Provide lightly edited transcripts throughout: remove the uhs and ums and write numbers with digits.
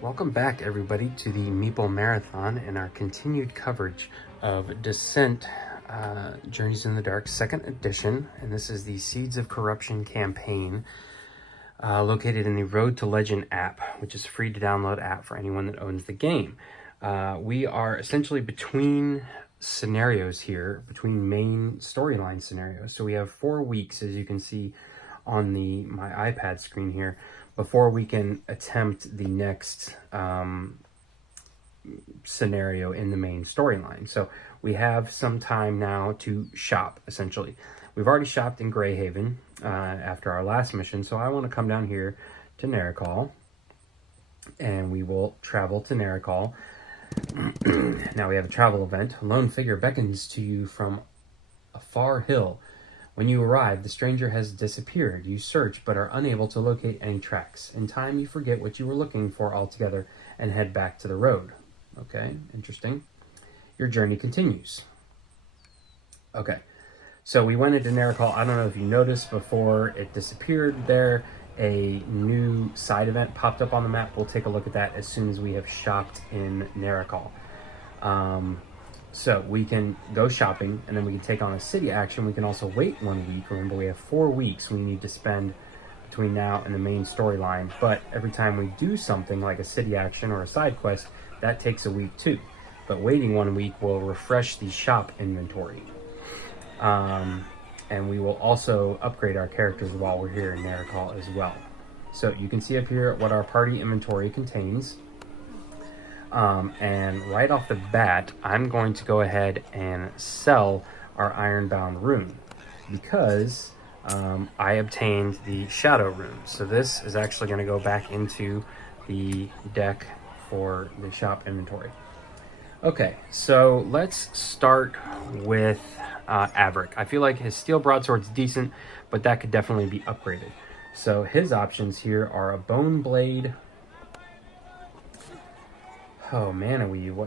Welcome back, everybody, to the Meeple Marathon and our continued coverage of Descent Journeys in the Dark 2nd edition. And this is the Seeds of Corruption campaign located in the Road to Legend app, which is a free to download app for anyone that owns the game. We are essentially between scenarios here, between main storyline scenarios. So we have 4 weeks, as you can see on my iPad screen here, before we can attempt the next scenario in the main storyline. So we have some time now to shop, essentially. We've already shopped in Greyhaven after our last mission, so I want to come down here to Narikal, and we will travel to Narikal. Now we have a travel event. A lone figure beckons to you from a far hill. When you arrive, the stranger has disappeared. You search, but are unable to locate any tracks. In time, you forget what you were looking for altogether and head back to the road. Okay, interesting. Your journey continues. Okay, so we went into Narikal. I don't know if you noticed before it disappeared there, a new side event popped up on the map. We'll take a look at that as soon as we have shopped in Narikal. So we can go shopping, and then we can take on a city action. We can also wait 1 week. Remember, we have 4 weeks we need to spend between now and the main storyline. But every time we do something like a city action or a side quest, that takes a week too. But waiting 1 week will refresh the shop inventory. And we will also upgrade our characters while we're here in Narikal as well. So you can see up here what our party inventory contains. And right off the bat, I'm going to go ahead and sell our Ironbound Rune because I obtained the Shadow Rune. So this is actually going to go back into the deck for the shop inventory. Okay, so let's start with Averick. I feel like his Steel Broadsword's decent, but that could definitely be upgraded. So his options here are a Bone Blade. Oh, Mana Weave,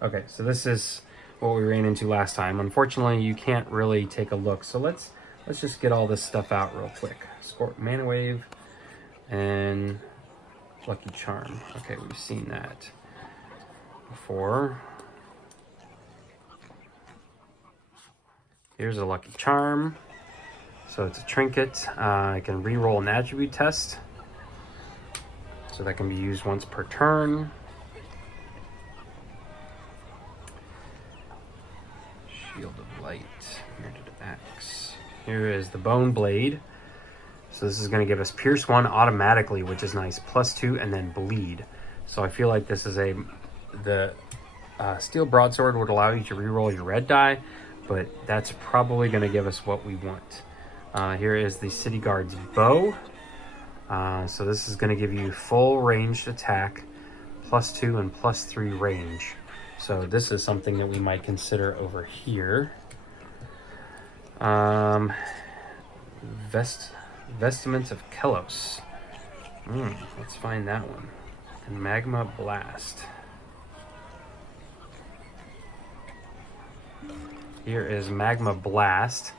okay, so this is what we ran into last time. Unfortunately, you can't really take a look. So let's just get all this stuff out real quick. Mana Wave and Lucky Charm. Okay, we've seen that before. Here's a Lucky Charm. So it's a trinket. I can re-roll an attribute test. So that can be used once per turn. Shield of Light, Merited Axe. Here is the Bone Blade. So this is going to give us Pierce 1 automatically, which is nice. +2 and then Bleed. So I feel like this is the Steel Broadsword would allow you to reroll your red die, but that's probably going to give us what we want. Here is the City Guard's Bow. So this is going to give you full ranged attack, +2 and +3 range. So this is something that we might consider over here. Vestments of Kelos. Let's find that one. And Magma Blast. Here is Magma Blast.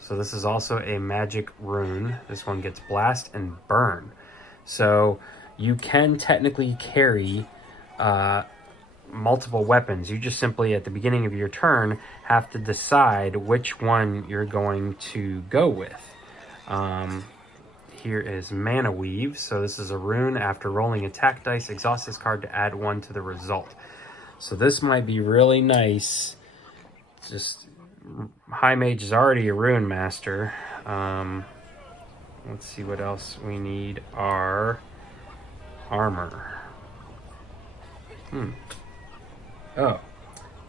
So this is also a magic rune. This one gets Blast and Burn. So you can technically carry multiple weapons. You just simply at the beginning of your turn have to decide which one you're going to go with. Here is Mana Weave. So this is a rune. After rolling attack dice, exhaust this card to add 1 to the result. So this might be really nice. Just High Mage is already a rune master. Let's see what else we need. Our armor. Oh,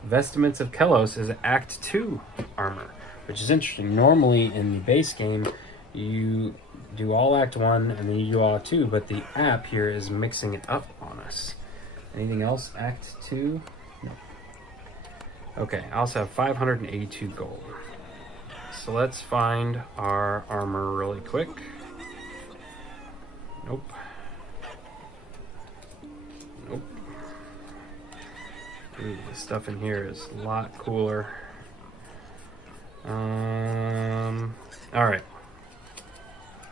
Vestments of Kelos is Act 2 armor, which is interesting. Normally in the base game, you do all Act 1 and then you do all Act 2, but the app here is mixing it up on us. Anything else? Act 2? No. Okay, I also have 582 gold. So let's find our armor really quick. Nope. Nope. Ooh, the stuff in here is a lot cooler. All right.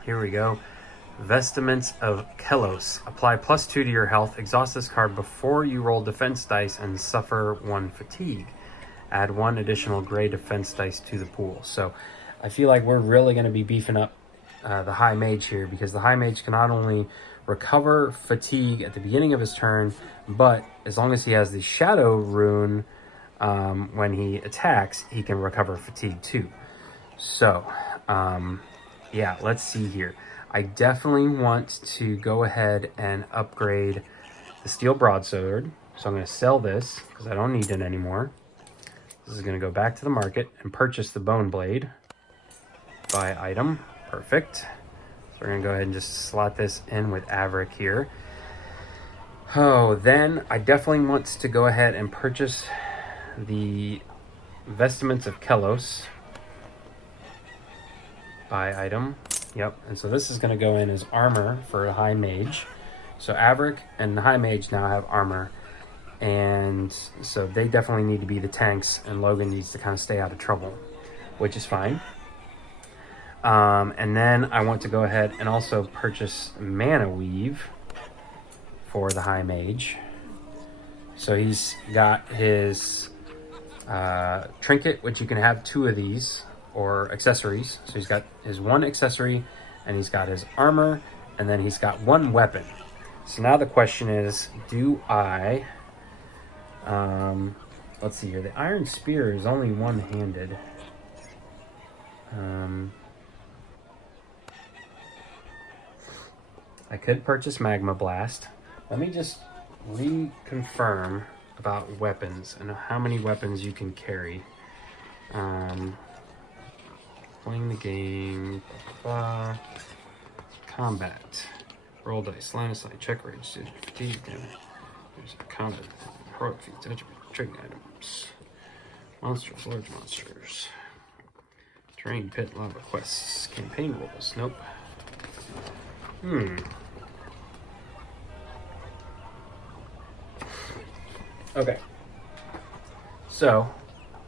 Here we go. Vestments of Kelos. Apply +2 to your health. Exhaust this card before you roll defense dice and suffer 1 fatigue. Add 1 additional gray defense dice to the pool. So I feel like we're really going to be beefing up the High Mage here, because the High Mage can not only recover fatigue at the beginning of his turn, but as long as he has the Shadow Rune, when he attacks, he can recover fatigue too. So, yeah, let's see here. I definitely want to go ahead and upgrade the Steel Broadsword. So I'm going to sell this because I don't need it anymore. This is going to go back to the market and purchase the Bone Blade. Buy item. Perfect. So we're going to go ahead and just slot this in with Averick here. Oh, then I definitely want to go ahead and purchase the Vestments of Kelos. Buy item. Yep, and so this is going to go in as armor for a High Mage. So Averick and the High Mage now have armor, and so they definitely need to be the tanks, and Logan needs to kind of stay out of trouble, which is fine. And then I want to go ahead and also purchase Mana Weave for the High Mage. So he's got his trinket, which you can have 2 of these, or accessories. So he's got his 1 accessory, and he's got his armor, and then he's got 1 weapon. So now the question is, do I let's see here, the Iron Spear is only one-handed. I could purchase Magma Blast. Let me just reconfirm about weapons and how many weapons you can carry. Playing the game, blah, blah, blah. Combat, roll dice, line of sight, check range, fatigue, there's combat, heroic feats, attribute, trading items, monsters, large monsters, terrain, pit, lava, quests, campaign rules, nope. Okay, so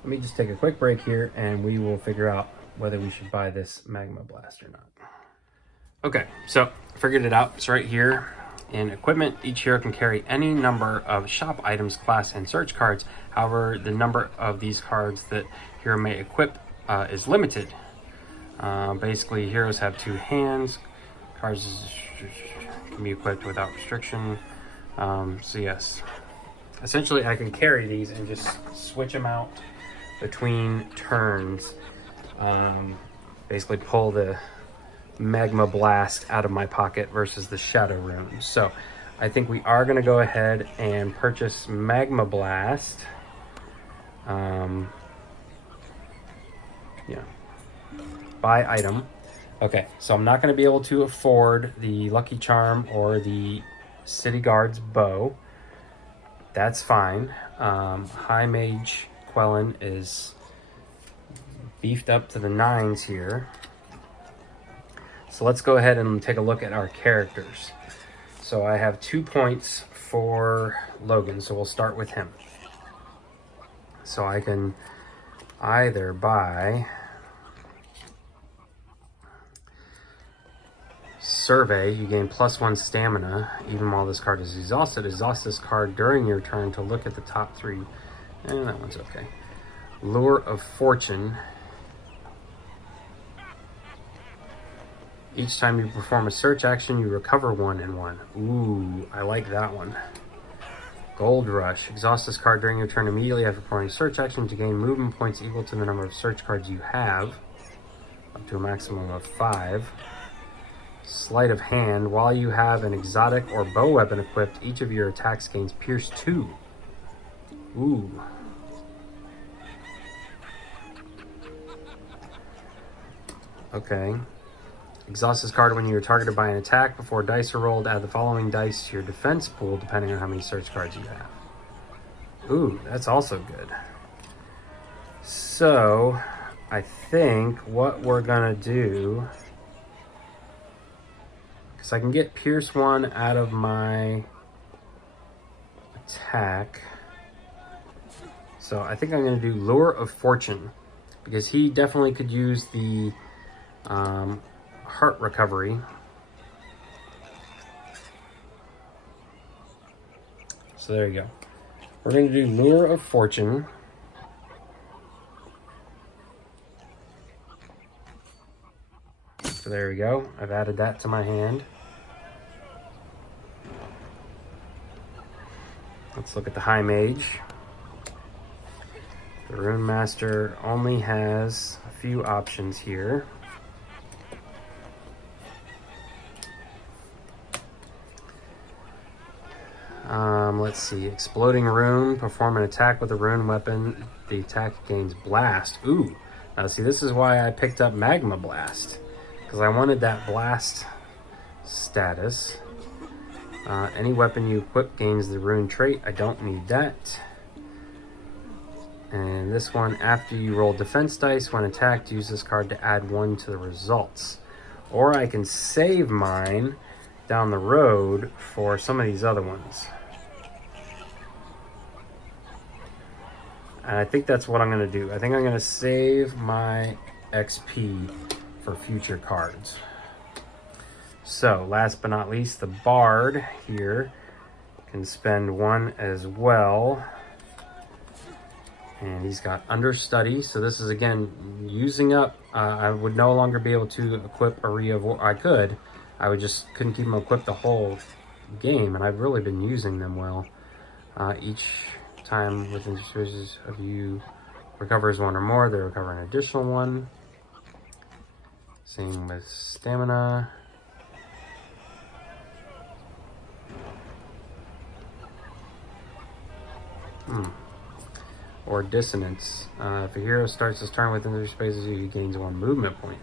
let me just take a quick break here and we will figure out whether we should buy this Magma Blast or not. Okay, so figured it out. It's right here in equipment. Each hero can carry any number of shop items, class, and search cards. However, the number of these cards that hero may equip is limited. Basically, heroes have 2 hands. Cards can be equipped without restriction. So yes, essentially I can carry these and just switch them out between turns. Basically pull the Magma Blast out of my pocket versus the Shadow Rune. So I think we are going to go ahead and purchase Magma Blast. Yeah. Buy item. Okay, so I'm not going to be able to afford the Lucky Charm or the City Guard's Bow. That's fine. High Mage Quellen is beefed up to the 9s here. So let's go ahead and take a look at our characters. So I have 2 points for Logan, so we'll start with him. So I can either buy Survey. You gain +1 stamina even while this card is exhausted. Exhaust this card during your turn to look at the top 3. And that one's okay. Lure of Fortune. Each time you perform a search action, you recover 1 and 1. Ooh, I like that one. Gold Rush. Exhaust this card during your turn immediately after performing a search action to gain movement points equal to the number of search cards you have, up to a maximum of 5. Sleight of Hand. While you have an exotic or bow weapon equipped, each of your attacks gains Pierce 2. Ooh. Okay. Exhaust this card when you are targeted by an attack. Before dice are rolled, add the following dice to your defense pool, depending on how many search cards you have. Ooh, that's also good. So, I think what we're gonna do, because I can get Pierce 1 out of my attack. So I think I'm gonna do Lure of Fortune, because he definitely could use the heart recovery. So there you go. We're going to do Lure of Fortune. So there we go. I've added that to my hand. Let's look at the High Mage. The Rune Master only has a few options here. Let's see. Exploding Rune. Perform an attack with a rune weapon. The attack gains Blast. Ooh. Now see, this is why I picked up Magma Blast. Because I wanted that Blast status. Any weapon you equip gains the rune trait. I don't need that. And this one, after you roll defense dice, when attacked, use this card to add 1 to the results. Or I can save mine down the road for some of these other ones. And I think that's what I'm going to do. I think I'm going to save my XP for future cards. So, last but not least, the Bard here can spend 1 as well. And he's got Understudy. So this is, again, using up. I would no longer be able to equip a I could. I couldn't keep them equipped the whole game. And I've really been using them well. Each time within spaces of you recovers 1 or more, they recover an additional 1. Same with Stamina. Or Dissonance. If a hero starts his turn within 3 spaces, he gains 1 movement point.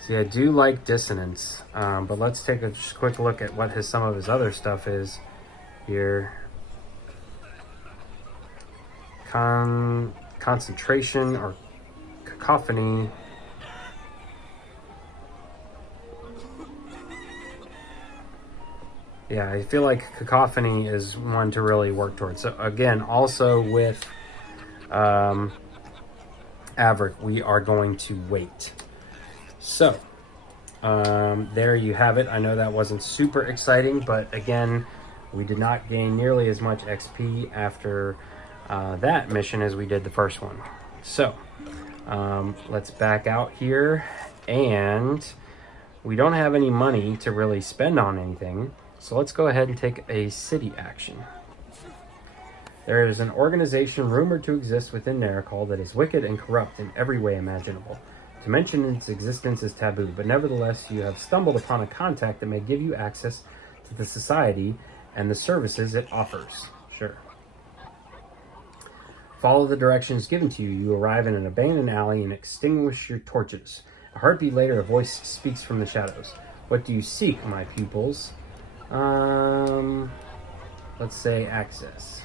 See, I do like Dissonance, but let's take a quick look at what some of his other stuff is here. Concentration or Cacophony. Yeah, I feel like Cacophony is one to really work towards. So again, also with Averick, we are going to wait. So there you have it. I know that wasn't super exciting, but again, we did not gain nearly as much XP after that mission as we did the first one. So let's back out here, and we don't have any money to really spend on anything. So let's go ahead and take a city action. There is an organization rumored to exist within Nericol that is wicked and corrupt in every way imaginable. To mention its existence is taboo, but nevertheless you have stumbled upon a contact that may give you access to the society and the services it offers. Sure. Follow the directions given to you. You arrive in an abandoned alley and extinguish your torches. A heartbeat later, a voice speaks from the shadows. What do you seek, my pupils? Let's say access.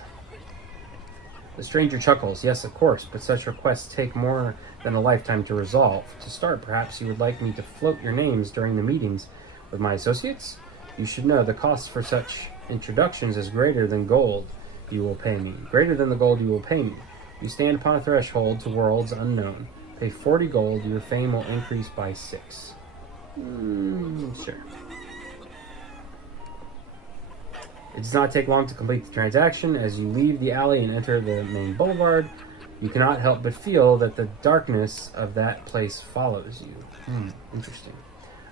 The stranger chuckles. Yes, of course, but such requests take more than a lifetime to resolve. To start, perhaps you would like me to float your names during the meetings with my associates? You should know the cost for such introductions is greater than gold you will pay me. Greater than the gold you will pay me. You stand upon a threshold to worlds unknown. Pay 40 gold, your fame will increase by 6. Sure. It does not take long to complete the transaction. As you leave the alley and enter the main boulevard, you cannot help but feel that the darkness of that place follows you. Interesting.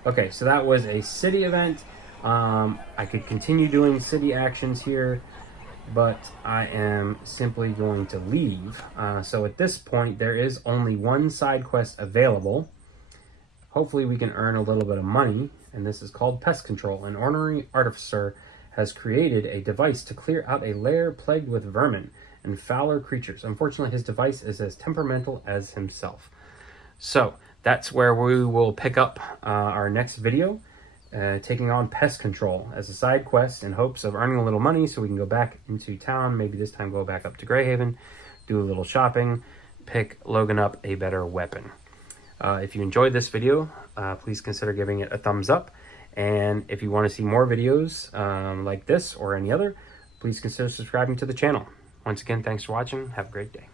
Okay, so that was a city event. I could continue doing city actions here, but I am simply going to leave. So at this point, there is only 1 side quest available. Hopefully we can earn a little bit of money, and this is called Pest Control. An ornery artificer has created a device to clear out a lair plagued with vermin and fouler creatures. Unfortunately, his device is as temperamental as himself. So that's where we will pick up our next video, taking on Pest Control as a side quest in hopes of earning a little money so we can go back into town, maybe this time go back up to Greyhaven, do a little shopping, pick Logan up a better weapon. If you enjoyed this video, please consider giving it a thumbs up. And if you want to see more videos like this or any other, please consider subscribing to the channel. Once again, thanks for watching. Have a great day.